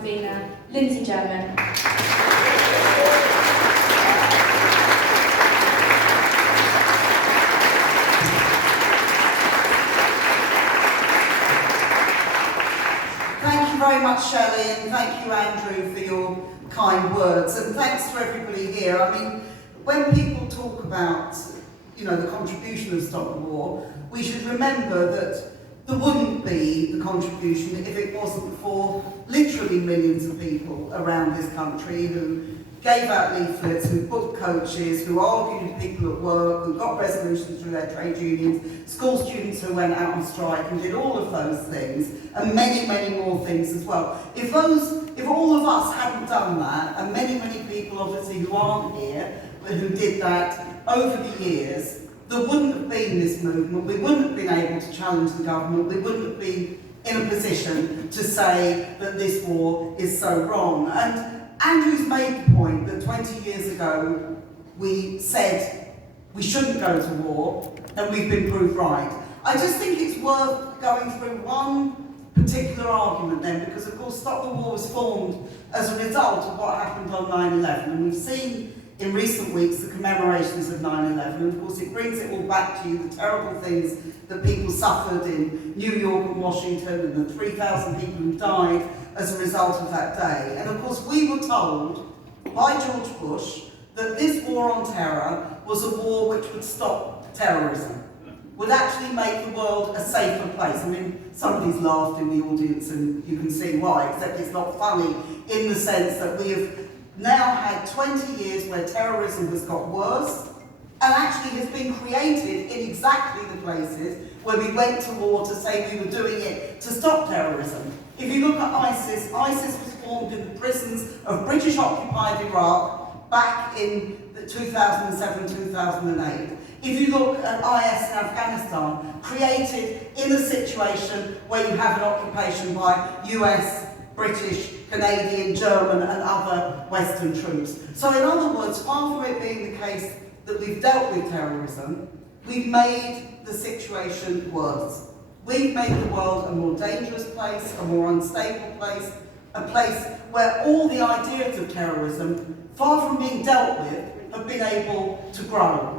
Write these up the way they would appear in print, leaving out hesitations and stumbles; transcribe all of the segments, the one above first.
Convenor, Lindsey German. Thank you very much, Shelley, and thank you, Andrew, for your kind words, and thanks to everybody here. I mean, when people talk about, the contribution of Stop the War, we should remember that there wouldn't be the contribution if it wasn't for literally millions of people around this country who gave out leaflets, who booked coaches, who argued with people at work, who got resolutions through their trade unions, school students who went out on strike and did all of those things, and many, many more things as well. If all of us hadn't done that, and many, many people obviously who aren't here, but who did that over the years, there wouldn't have been this movement. We wouldn't have been able to challenge the government. We wouldn't have been in a position to say that this war is so wrong. And Andrew's made the point that 20 years ago we said we shouldn't go to war, and we've been proved right. I just think it's worth going through one particular argument then, because of course Stop the War was formed as a result of what happened on 9/11, and we've seen in recent weeks the commemorations of 9/11, and of course it brings it all back to you, the terrible things that people suffered in New York and Washington, and the 3,000 people who died as a result of that day. And of course we were told by George Bush that this war on terror was a war which would stop terrorism, would actually make the world a safer place. I mean, somebody's laughed in the audience and you can see why, except it's not funny in the sense that we have now had 20 years where terrorism has got worse and actually has been created in exactly the places where we went to war to say we were doing it to stop terrorism. If you look at ISIS, ISIS was formed in the prisons of British-occupied Iraq back in 2007-2008. If you look at IS in Afghanistan, created in a situation where you have an occupation by US, British, Canadian, German and other Western troops. So in other words, far from it being the case that we've dealt with terrorism, we've made the situation worse. We've made the world a more dangerous place, a more unstable place, a place where all the ideas of terrorism, far from being dealt with, have been able to grow.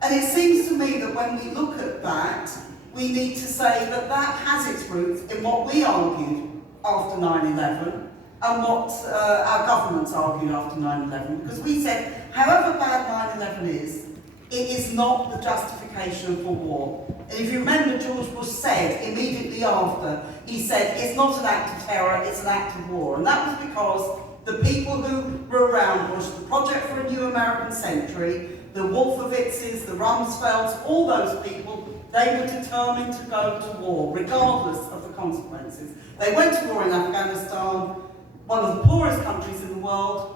And it seems to me that when we look at that, we need to say that that has its roots in what we argued after 9/11 and what our governments argued after 9/11. Because we said, however bad 9/11 is, it is not the justification for war. And if you remember, George Bush said immediately after, he said, it's not an act of terror, it's an act of war. And that was because the people who were around Bush, the Project for a New American Century, the Wolfowitzes, the Rumsfelds, all those people, they were determined to go to war, regardless of the consequences. They went to war in Afghanistan, one of the poorest countries in the world.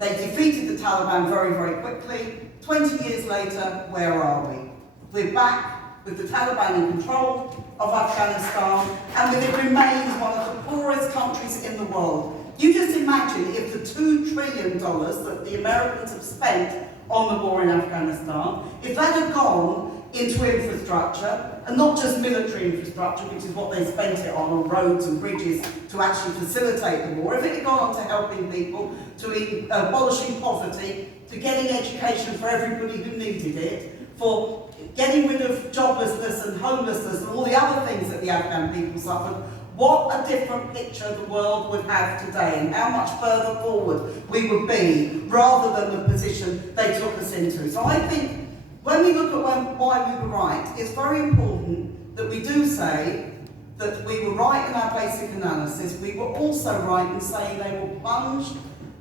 They defeated the Taliban very, very quickly. 20 years later, where are we? We're back with the Taliban in control of Afghanistan, and it remains one of the poorest countries in the world. You just imagine if the $2 trillion that the Americans have spent on the war in Afghanistan, if that had gone into infrastructure, and not just military infrastructure, which is what they spent it on roads and bridges to actually facilitate the war, if it had gone on to helping people, to abolishing poverty, to getting education for everybody who needed it, for getting rid of joblessness and homelessness and all the other things that the Afghan people suffered, what a different picture the world would have today and how much further forward we would be rather than the position they took us into. So I think when we look at why we were right, it's very important that we do say that we were right in our basic analysis. We were also right in saying they will plunge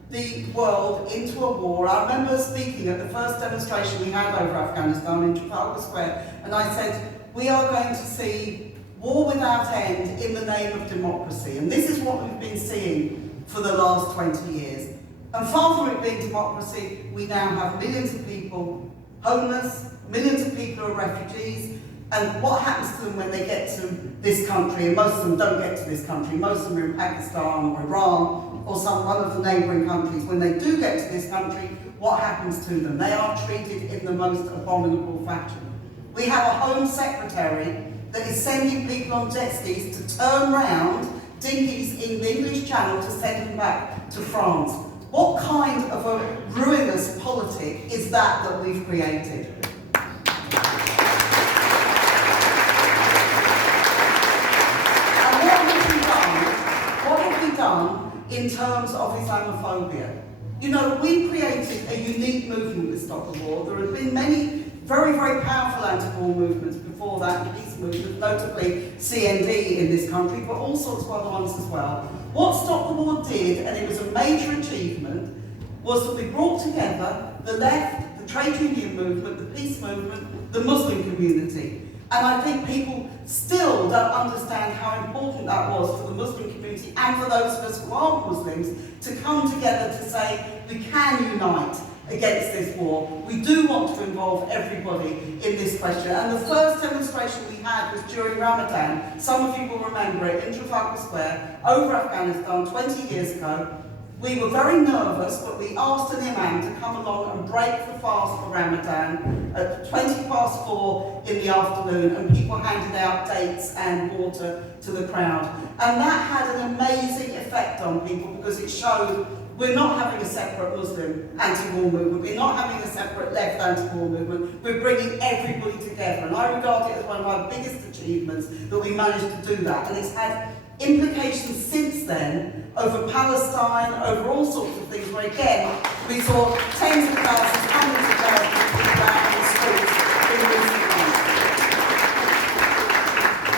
the world into a war. I remember speaking at the first demonstration we had over Afghanistan in Trafalgar Square, and I said, we are going to see war without end in the name of democracy. And this is what we've been seeing for the last 20 years. And far from it being democracy, we now have millions of people homeless, millions of people are refugees, and what happens to them when they get to this country, and most of them don't get to this country, most of them are in Pakistan or Iran or one of the neighbouring countries. When they do get to this country, what happens to them? They are treated in the most abominable fashion. We have a Home Secretary that is sending people on jet skis to turn round dinghies in the English Channel to send them back to France. What kind of a ruinous politic is that we've created? And what have we done in terms of Islamophobia? You know, we created a unique movement with Stop the War. There have been many very, very powerful anti-war movements before that, peace movements, notably CND in this country, but all sorts of other ones as well. What Stop the War did, and it was a major achievement, was that we brought together the left, the trade union movement, the peace movement, the Muslim community. And I think people still don't understand how important that was for the Muslim community and for those of us who aren't Muslims to come together to say we can unite against this war. We do want to involve everybody in this question. And the first demonstration we had was during Ramadan. Some of you will remember it, in Trafalgar Square, over Afghanistan, 20 years ago. We were very nervous, but we asked an imam to come along and break the fast for Ramadan at 4:20 in the afternoon, and people handed out dates and water to the crowd. And that had an amazing effect on people because it showed we're not having a separate Muslim anti-war movement, we're not having a separate left anti-war movement, we're bringing everybody together. And I regard it as one of our biggest achievements that we managed to do that. And it's had implications since then over Palestine, over all sorts of things, where again, we saw tens of thousands, hundreds of thousands of people out in the streets in recent months.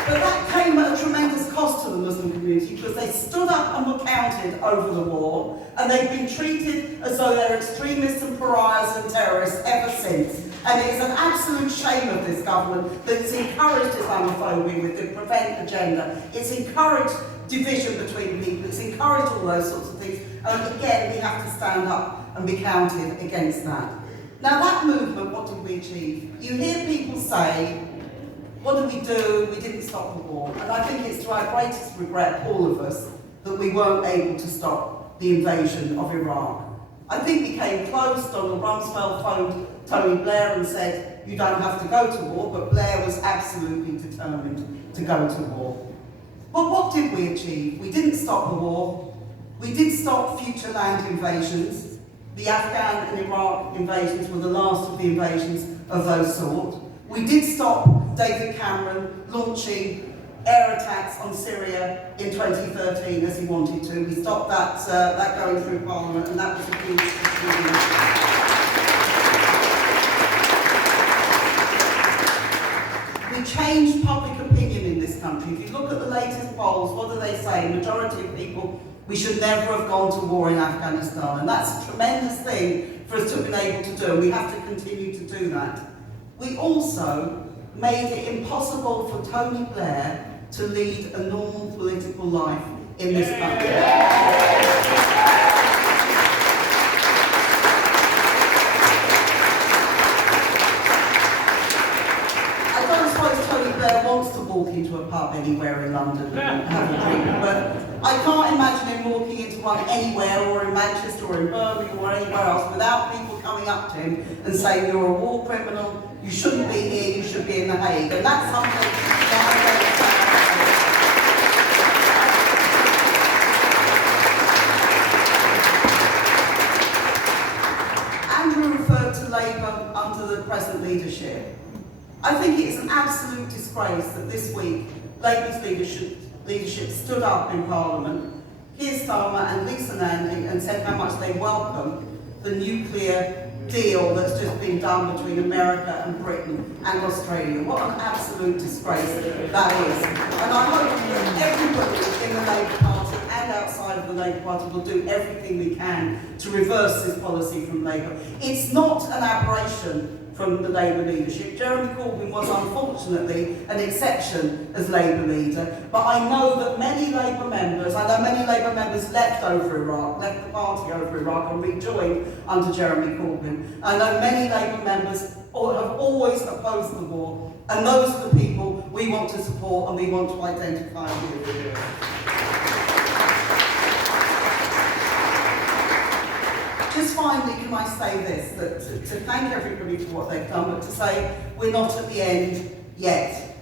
But that came at a tremendous cost to the Muslim community because they stood up and were counted over the war, and they've been treated as though they're extremists and pariahs and terrorists ever since. And it is an absolute shame of this government that it's encouraged Islamophobia with the Prevent agenda. It's encouraged division between people. It's encouraged all those sorts of things. And again, we have to stand up and be counted against that. Now that movement, what did we achieve? You hear people say, what did we do? We didn't stop the war. And I think it's to our greatest regret, all of us, that we weren't able to stop the invasion of Iraq. I think we came close. Donald Rumsfeld phoned Tony Blair and said, you don't have to go to war, but Blair was absolutely determined to go to war. But what did we achieve? We didn't stop the war. We did stop future land invasions. The Afghan and Iraq invasions were the last of the invasions of those sort. We did stop David Cameron launching air attacks on Syria in 2013 as he wanted to. We stopped that going through Parliament, and that was a huge achievement. We changed public opinion in this country. If you look at the latest polls, what do they say? Majority of people, we should never have gone to war in Afghanistan. And that's a tremendous thing for us to have been able to do, and we have to continue to do that. We also made it impossible for Tony Blair to lead a normal political life in this country. I don't suppose Tony Blair wants to walk into a pub anywhere in London and have a drink, but I can't imagine him walking into one anywhere, or in Manchester or in Birmingham or anywhere else, without people coming up to him and saying, you're a war criminal, you shouldn't be here, you should be in The Hague. And that's something that Labour under the present leadership. I think it is an absolute disgrace that this week Labour's leadership stood up in Parliament, Keir Starmer and Lisa Nandy, and said how much they welcome the nuclear deal that's just been done between America and Britain and Australia. What an absolute disgrace that is. And I hope that everybody in the Labour Party and outside of the Labour Party will do everything we can to reverse this policy from Labour. It's not an aberration from the Labour leadership. Jeremy Corbyn was unfortunately an exception as Labour leader, but I know that many Labour members, left over Iraq, left the party over Iraq and rejoined under Jeremy Corbyn. I know many Labour members have always opposed the war, and those are the people we want to support and we want to identify with. Just finally, can I say this, that to thank everybody for what they've done, but to say we're not at the end yet.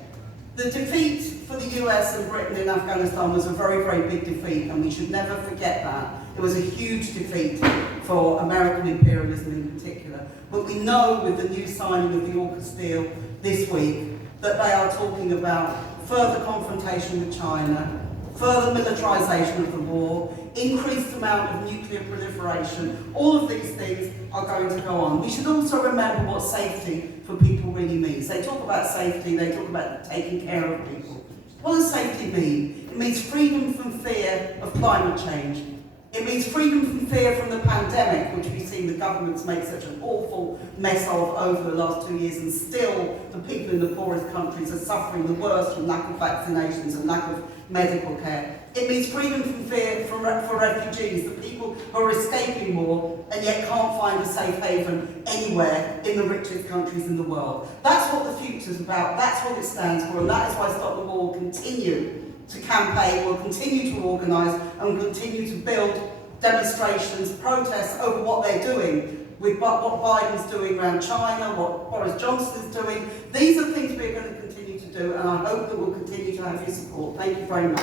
The defeat for for the US and Britain in Afghanistan was a very, very big defeat, and we should never forget that. It was a huge defeat for American imperialism in particular. But we know with the new signing of the AUKUS deal this week that they are talking about further confrontation with China, further militarisation of the war, increased amount of nuclear proliferation. All of these things are going to go on. We should also remember what safety for people really means. They talk about safety, they talk about taking care of people. What does safety mean? It means freedom from fear of climate change. It means freedom from fear from the pandemic, which we've seen the governments make such an awful mess of over the last 2 years, and still the people in the poorest countries are suffering the worst from lack of vaccinations and lack of medical care. It means freedom from fear for refugees, the people who are escaping war and yet can't find a safe haven anywhere in the richest countries in the world. That's what the future's about, that's what it stands for, and that is why Stop the War will continue to campaign, will continue to organise, and will continue to build demonstrations, protests over what they're doing, with what Biden's doing around China, what Boris Johnson is doing. These are things we're going to continue to do, and I hope that we'll continue to have your support. Thank you very much.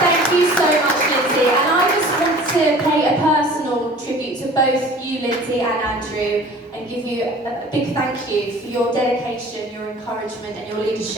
Thank you so much, Lindsey. And I just want to pay a personal tribute to both you, Lindsey, and Andrew, and give you a big thank you for your dedication, your encouragement, and your leadership.